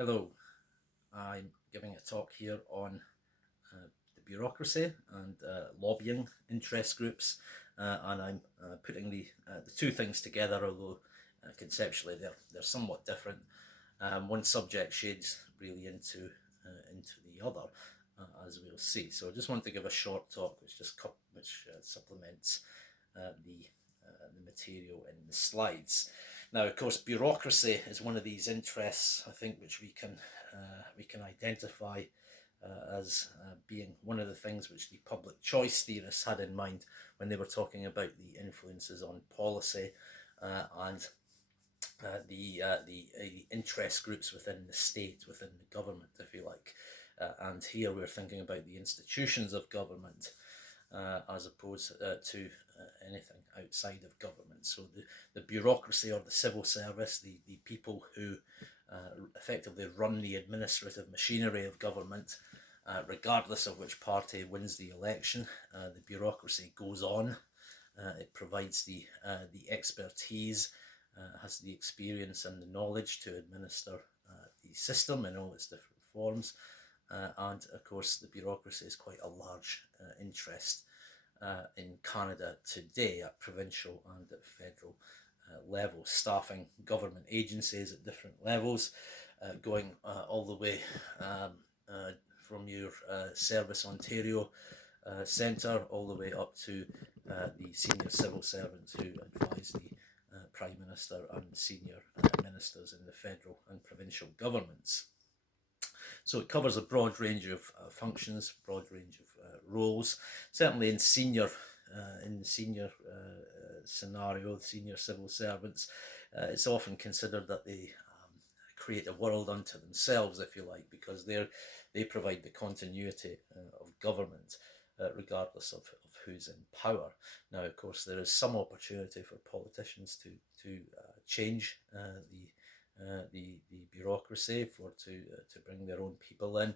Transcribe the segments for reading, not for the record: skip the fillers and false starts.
Hello, I'm giving a talk here on the bureaucracy and lobbying interest groups, and I'm putting the two things together, although conceptually they're somewhat different. One subject shades really into the other, as we'll see. So I just want to give a short talk, which supplements the material in the slides. Now, of course, bureaucracy is one of these interests, I think, which we can identify as being one of the things which the public choice theorists had in mind when they were talking about the influences on policy and the interest groups within the state, within the government, if you like. And here we're thinking about the institutions of government as opposed to anything outside of government. So the bureaucracy or the civil service, the people who effectively run the administrative machinery of government, regardless of which party wins the election, the bureaucracy goes on. It provides the expertise, has the experience and the knowledge to administer the system in all its different forms. And of course, the bureaucracy is quite a large interest in Canada today at provincial and at federal level, staffing government agencies at different levels, going all the way from your Service Ontario centre all the way up to the senior civil servants who advise the Prime Minister and senior ministers in the federal and provincial governments. So it covers a broad range of functions, broad range of roles. Certainly in the senior scenario, senior civil servants, it's often considered that they create a world unto themselves, if you like, because they provide the continuity of government, regardless of who's in power. Now, of course, there is some opportunity for politicians to change the bureaucracy to bring their own people in,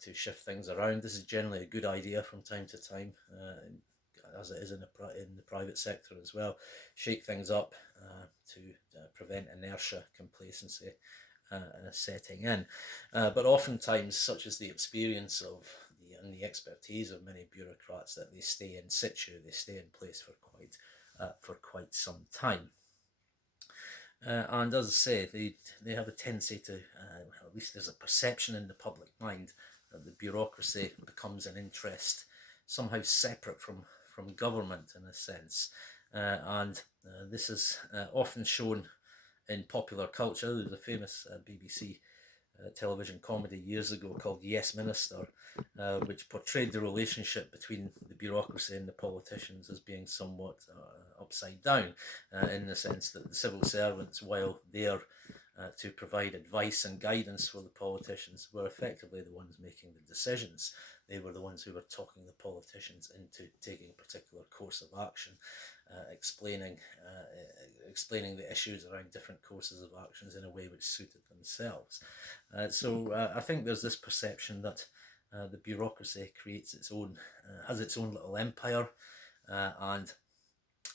to shift things around. This is generally a good idea from time to time, as it is in the private sector as well. Shake things up to prevent inertia, complacency setting in. But oftentimes, such as the experience of and the expertise of many bureaucrats, that they stay in situ, they stay in place for quite some time. And as I say, they have a tendency to, at least there's a perception in the public mind that the bureaucracy becomes an interest somehow separate from government in a sense. And this is often shown in popular culture. There was a famous BBC television comedy years ago called Yes Minister, which portrayed the relationship between the bureaucracy and the politicians as being somewhat upside down, in the sense that the civil servants, while there to provide advice and guidance for the politicians, were effectively the ones making the decisions. They were the ones who were talking the politicians into taking a particular course of action, explaining the issues around different courses of actions in a way which suited themselves. So I think there's this perception that the bureaucracy has its own little empire, and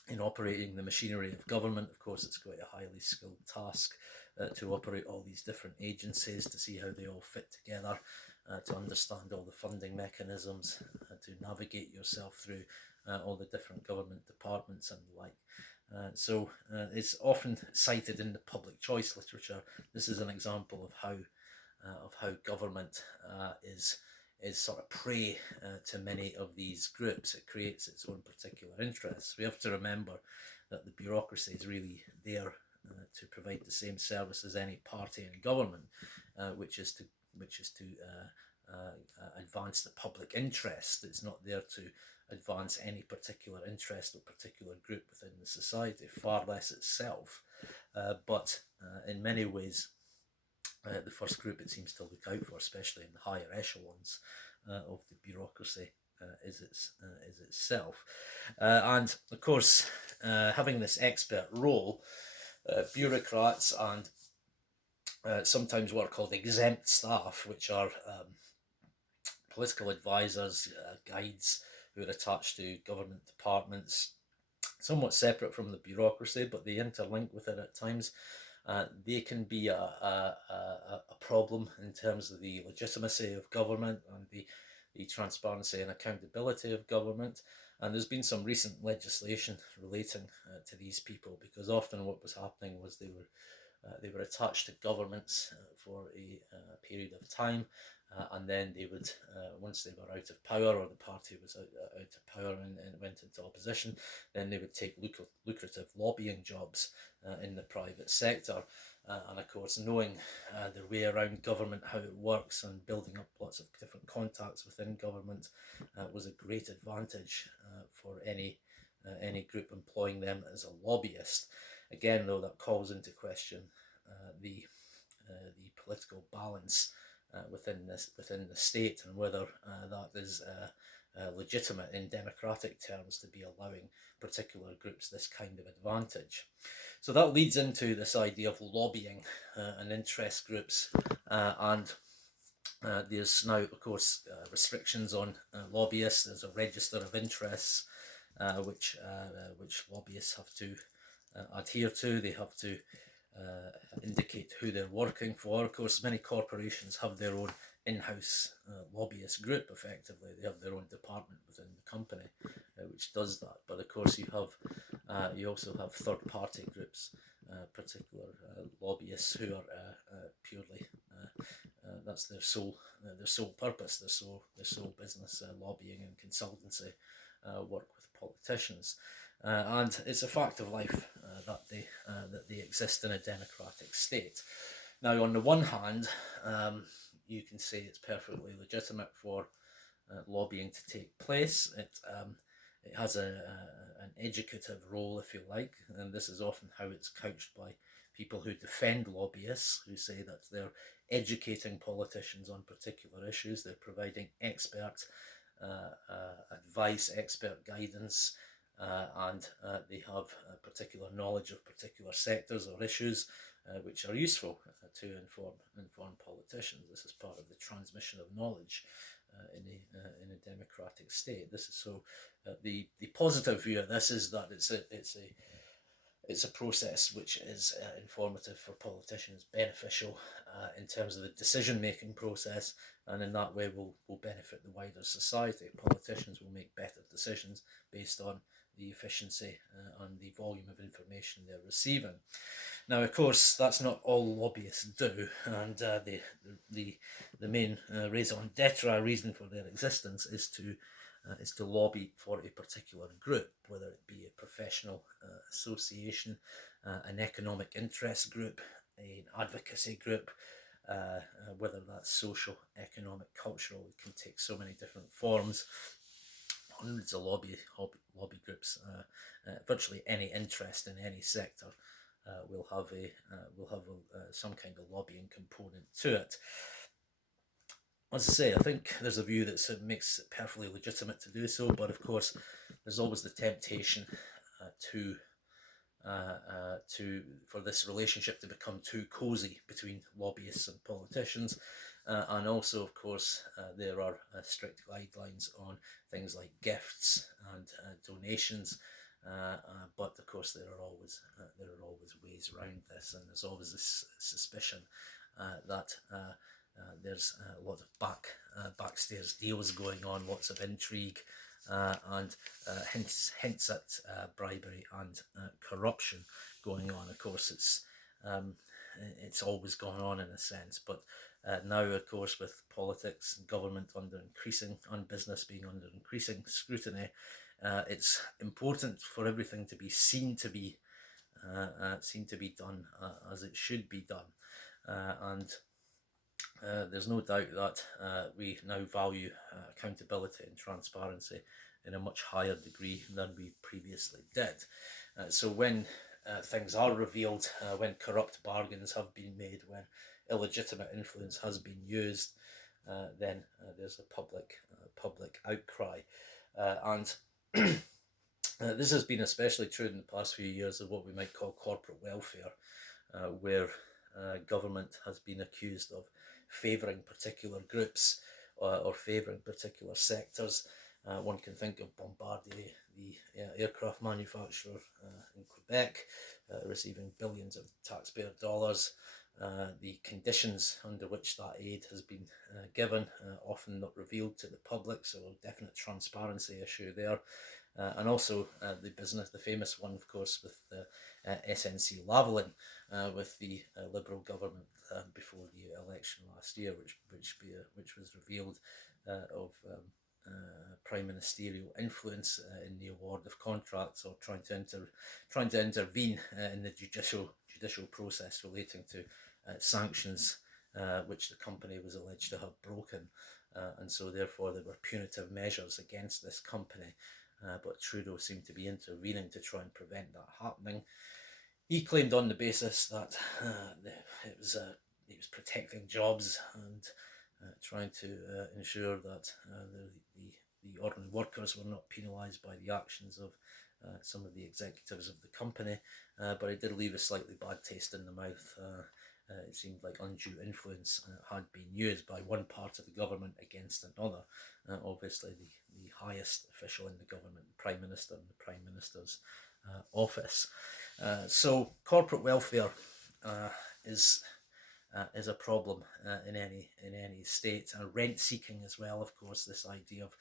in operating the machinery of government, of course, it's quite a highly skilled task to operate all these different agencies, to see how they all fit together, to understand all the funding mechanisms, to navigate yourself through all the different government departments and the like. So it's often cited in the public choice literature. This is an example of how government is sort of prey to many of these groups. It creates its own particular interests. We have to remember that the bureaucracy is really there to provide the same service as any party in government, which is to advance the public interest. It's not there to advance any particular interest or particular group within the society, far less itself. But in many ways, the first group it seems to look out for, especially in the higher echelons of the bureaucracy, is itself. And of course, having this expert role, bureaucrats and sometimes what are called exempt staff, which are political advisors, guides who are attached to government departments, somewhat separate from the bureaucracy, but they interlink with it at times. they can be a problem in terms of the legitimacy of government and the transparency and accountability of government. And there's been some recent legislation relating to these people, because often what was happening was they were attached to governments for a period of time, and then they would, once they were out of power, or the party was out of power and went into opposition, then they would take lucrative lobbying jobs in the private sector. And of course, knowing their way around government, how it works, and building up lots of different contacts within government was a great advantage for any group employing them as a lobbyist. Again, though, that calls into question the political balance within the state, and whether that is legitimate in democratic terms to be allowing particular groups this kind of advantage. So that leads into this idea of lobbying and interest groups, and there's now, of course, restrictions on lobbyists. There's a register of interests which lobbyists have to adhere to. They have to indicate who they're working for. Of course, many corporations have their own in-house lobbyist group. Effectively, they have their own department within the company which does that. But of course, you also have third-party groups, particular lobbyists who are purely that's their sole purpose, their sole business, lobbying and consultancy work with politicians. And it's a fact of life that they exist in a democratic state. Now, on the one hand, you can say it's perfectly legitimate for lobbying to take place. It has an educative role, if you like, and this is often how it's couched by people who defend lobbyists, who say that they're educating politicians on particular issues. They're providing expert advice, expert guidance, and they have a particular knowledge of particular sectors or issues which are useful to inform politicians. This is part of the transmission of knowledge in a democratic state. This is so. The positive view of this is that it's a process which is informative for politicians, beneficial in terms of the decision-making process, and in that way will benefit the wider society. Politicians will make better decisions based on the efficiency and the volume of information they're receiving. Now, of course, that's not all lobbyists do, and the main raison d'etre, reason for their existence, is to lobby for a particular group, whether it be a professional association, an economic interest group, an advocacy group, whether that's social, economic, cultural. It can take so many different forms. Hundreds of lobby groups. Virtually any interest in any sector will have some kind of lobbying component to it. As I say, I think there's a view that makes it perfectly legitimate to do so, but of course, there's always the temptation for this relationship to become too cozy between lobbyists and politicians. And also, of course, there are strict guidelines on things like gifts and donations. But of course, there are always ways around this, and there's always this suspicion that there's a lot of backstairs deals going on, lots of intrigue, and hints at bribery and corruption going on. Of course, it's always gone on in a sense, but now, of course, with politics and government and business being under increasing scrutiny, it's important for everything to be seen to be done as it should be done, and there's no doubt that we now value accountability and transparency in a much higher degree than we previously did. So when things are revealed, when corrupt bargains have been made, when illegitimate influence has been used, then there's a public outcry, and this has been especially true in the past few years of what we might call corporate welfare, where government has been accused of favouring particular groups or favouring particular sectors, One can think of Bombardier, the aircraft manufacturer in Quebec, receiving billions of taxpayer dollars. The conditions under which that aid has been given, often not revealed to the public, so a definite transparency issue there. And also the famous one, of course, with the SNC Lavalin, with the Liberal government before the election last year, which was revealed of prime ministerial influence in the award of contracts, or trying to intervene in the judicial process relating to sanctions which the company was alleged to have broken, and so therefore there were punitive measures against this company. But Trudeau seemed to be intervening to try and prevent that happening. He claimed on the basis that he was protecting jobs and trying to ensure that the ordinary workers were not penalised by the actions of some of the executives of the company, but it did leave a slightly bad taste in the mouth. It seemed like undue influence had been used by one part of the government against another. Obviously, the highest official in the government, the Prime Minister, and the Prime Minister's office. So corporate welfare is a problem in any state, and rent seeking as well. Of course, this idea of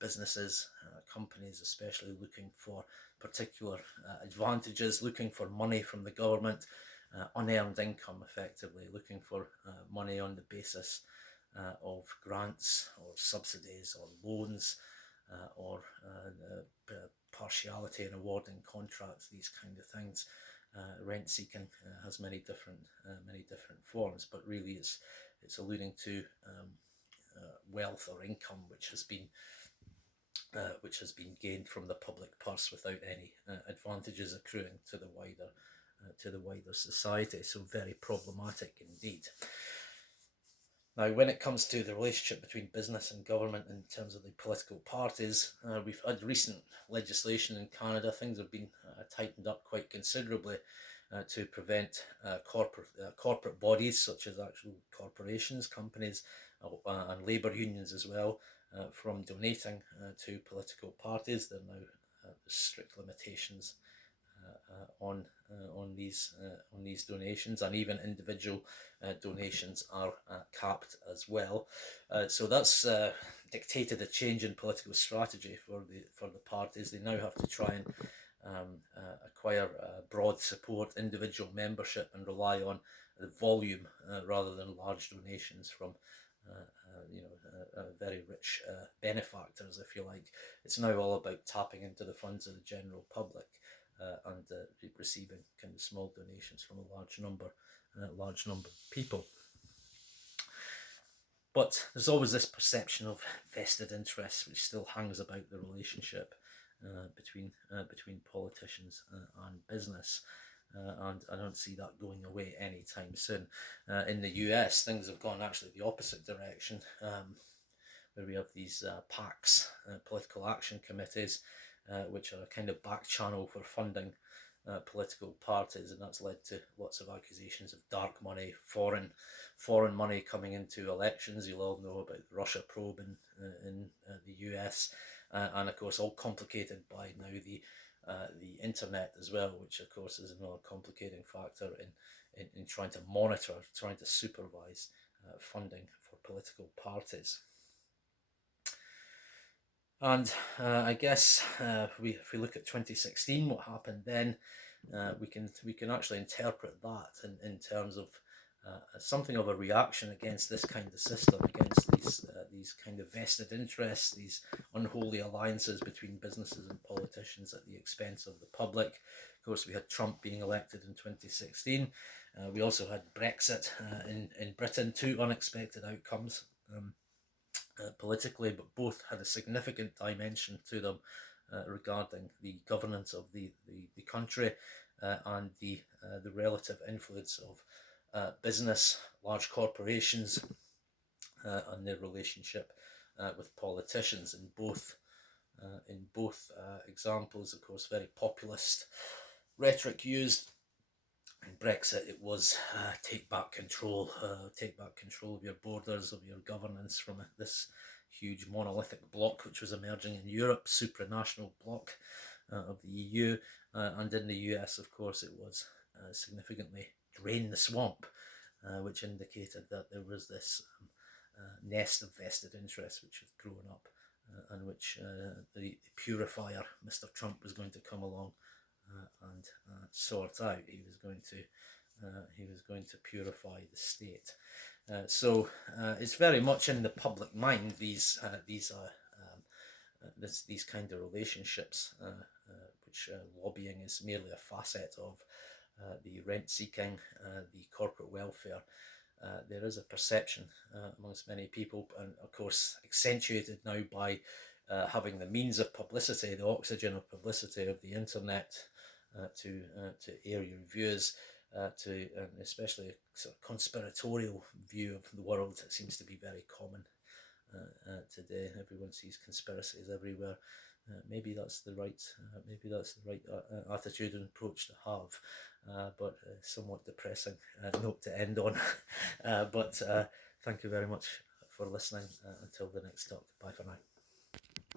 businesses, companies especially, looking for particular advantages, looking for money from the government, unearned income, effectively looking for money on the basis of grants or subsidies or loans or partiality in awarding contracts, these kind of things. Rent seeking has many different forms, but really it's alluding to wealth or income which has been gained from the public purse without any advantages accruing to the wider society. So very problematic indeed. Now, when it comes to the relationship between business and government in terms of the political parties, we've had recent legislation in Canada. Things have been tightened up quite considerably to prevent corporate bodies, such as actual corporations, companies, and labour unions as well, from donating to political parties. There are now strict limitations on these donations, and even individual donations are capped as well. So that's dictated a change in political strategy for the parties. They now have to try and acquire broad support, individual membership, and rely on the volume rather than large donations from very rich benefactors, if you like. It's now all about tapping into the funds of the general public and receiving kind of small donations from a large number of people. But there's always this perception of vested interests which still hangs about the relationship between politicians and business. And I don't see that going away anytime soon. In the US, things have gone actually the opposite direction, where we have these PACs, political action committees, which are a kind of back channel for funding political parties, and that's led to lots of accusations of dark money, foreign money coming into elections. You'll all know about the Russia probe in the US, and of course all complicated by now the internet as well, which of course is another complicating factor in trying to monitor, trying to supervise funding for political parties. And I guess if we look at 2016, what happened then, we can actually interpret that in terms of something of a reaction against this kind of system, against these kind of vested interests, these unholy alliances between businesses and politicians at the expense of the public. Of course, we had Trump being elected in 2016. We also had Brexit in Britain, two unexpected outcomes politically, but both had a significant dimension to them regarding the governance of the country and the relative influence of business, large corporations, and their relationship with politicians. In both examples, of course, very populist rhetoric used. In Brexit, it was take back control of your borders, of your governance from this huge monolithic bloc which was emerging in Europe, supranational bloc of the EU, and in the US, of course, it was significantly drain the swamp, which indicated that there was this nest of vested interests which had grown up, and which the purifier, Mr. Trump, was going to come along and sort out. He was going to purify the state. So it's very much in the public mind, these kind of relationships, which lobbying is merely a facet of the rent-seeking, the corporate welfare. There is a perception amongst many people, and of course accentuated now by having the means of publicity, the oxygen of publicity of the internet, to air your views, to especially a sort of conspiratorial view of the world. It seems to be very common today. Everyone sees conspiracies everywhere. Maybe that's the right attitude and approach to have, but somewhat depressing note to end on. But thank you very much for listening. Until the next talk. Bye for now.